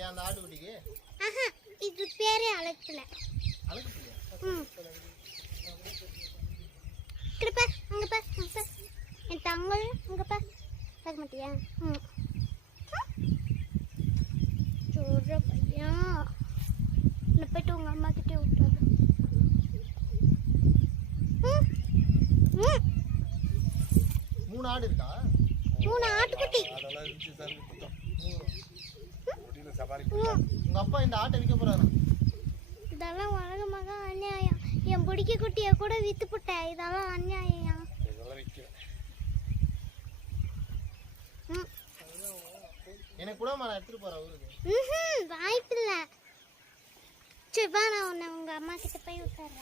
ஏன் அந்த ஆட்டுக்குட்டிக்கு இது பேரே அழைக்கல. அழைக்கலையா? அங்க பார் என் தங்கல் அங்க பார் பார்க்க மாட்டியா? சொல்ற பையன் என்ன போயிட்டு உங்க அம்மா கிட்டே விட்டுறது. 3 ஆடு இருக்கா? 3 ஆட்டுக்குட்டி. உங்க அப்பா இந்த ஆட்டை விற்க போறாரு. இதெல்லாம் உலகமாக அநியாயம். என் பிடிக்க குட்டியை கூட வித்து போட்டேன். இதெல்லாம் அநியாயம். எனக்கு கூட நான் எடுத்துட்டு போறேன் ஊருக்கு. வாய்ப்பு இல்லை. சரி வா, நான் உன்னை உங்க அம்மா கிட்ட போய் விட்டுறேன்.